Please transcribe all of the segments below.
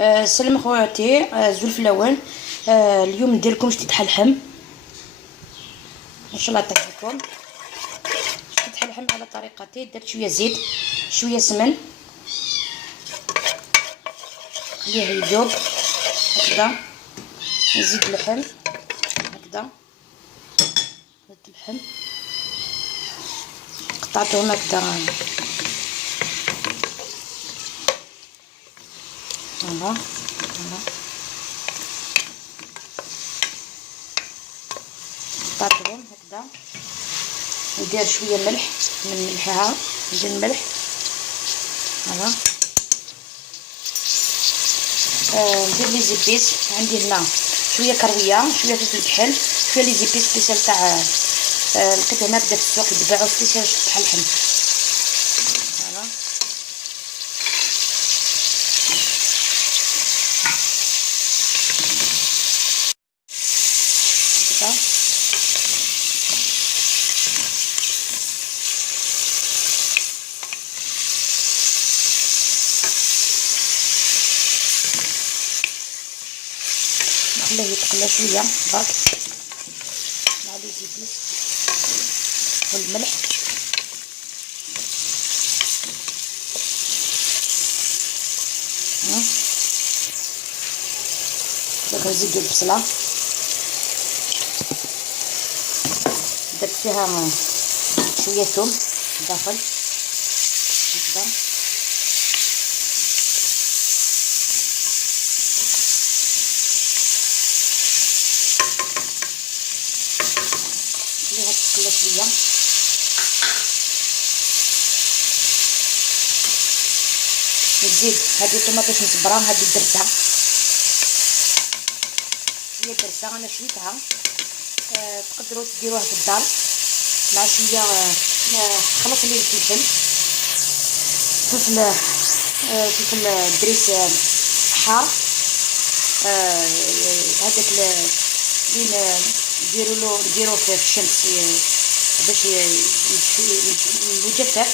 السلام خواتي، زول اللون. اليوم ندير لكم شتيت حلحم ان شاء الله تعجبكم. شتيت حلحم على طريقتي. درت شويه زيت، شويه سمن، خليه يذوب هكذا. نزيد اللحم هكذا، زدت اللحم قطعتهم هكذا. فوالا قطعتهم هكذا. ندير شويه ملح من ملحها، ندير الملح فوالا. ندير لي زيبيس. عندي هنا شويه كرويه، شويه فلفل كحل، شويه لي زيبيس سبيسيال تاع لقيت هنا بدا في السوق يتباعوا سبيسيال بحال اللحم فوالا. هكذا نخليه يتقلى شويه برك مع لي زيبيس والملح. دابا نزيد البصله، درت فيها شويه ثوم داخل هكذا. خليها تتقلى شويه. نزيد هذه الطوماطيش مصبرة، هذه درتها هي درتها انا شويتها. تقدروا ديروها في الدار مع شويه خلص لي الفلفل، فلفل دريس حار. هذاك لين نديروه في الشمس باش يجفف.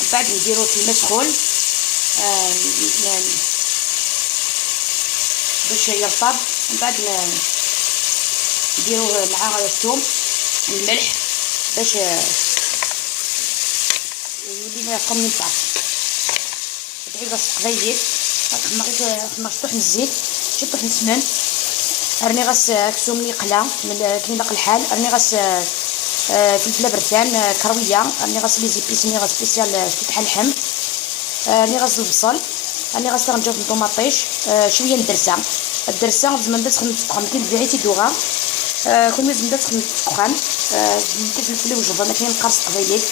من بعد نديروه في الماء سخون باش يرطب. من بعد نديروه مع الثوم والملح باش يولي لنا كوم ينطاف. دعي غاس قبيليت خما طحن الزيت، شي طحن السمن. راني غاس كسوم لي قلا من كي نق الحال. راني غاس فلفله برتان كرويه. راني غاس لي زيبيس مي غاس سبيسيال شتيت اللحم. راني غاس البصل. راني غاس نجاوب الطوماطيش. شويه الدرسه لازم نبدا تسخن السخان كي تبيعي تيدوغا. كل ما زمدا تسخن السخان الفلفل وجبه ما كاين قرص قبيليك.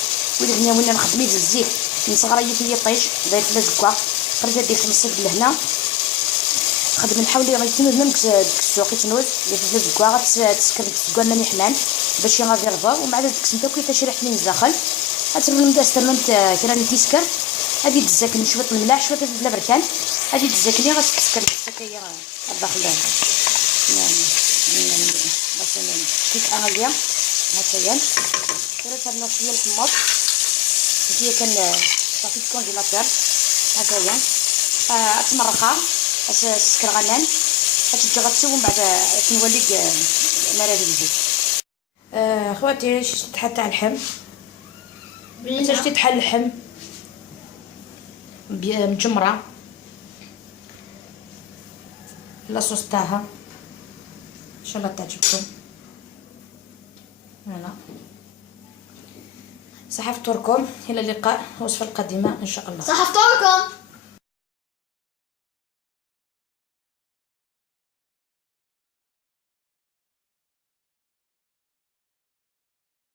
ولي هنا وين نخدم في الزيت من صغريه في طيش داير في الزكوا. خرجت ديك 5 لهنا خدم نحاول غيتنوز من السوق يتنوز اللي في الزكوا غتسكر الزكوا ماني حمان باش يغادي يرضى. ومن بعد ديك سميتو كي تشريح من الداخل غتسرب نبدا استرمنت كراني تيسكر. هادي تزاكن شويه الملح شويه الفلفل بركان. هادي تزاكني غتسكر السكايه الداخل مثلا كيك غاليه هكايا. درت هنا شويه الحمص هي كان صافي الكونجيلاتور هكايا. تمرقها السكر غنان تجي غتسوي. من بعد تنولي مراري الزيت. خواتي شتي تحل تاع اللحم، شتي تحل اللحم مجمره لاصوص تاعها ان شاء الله تعجبكم. هنا صحة فطوركم، الى اللقاء، وصفة القادمة ان شاء الله. صحة فطوركم.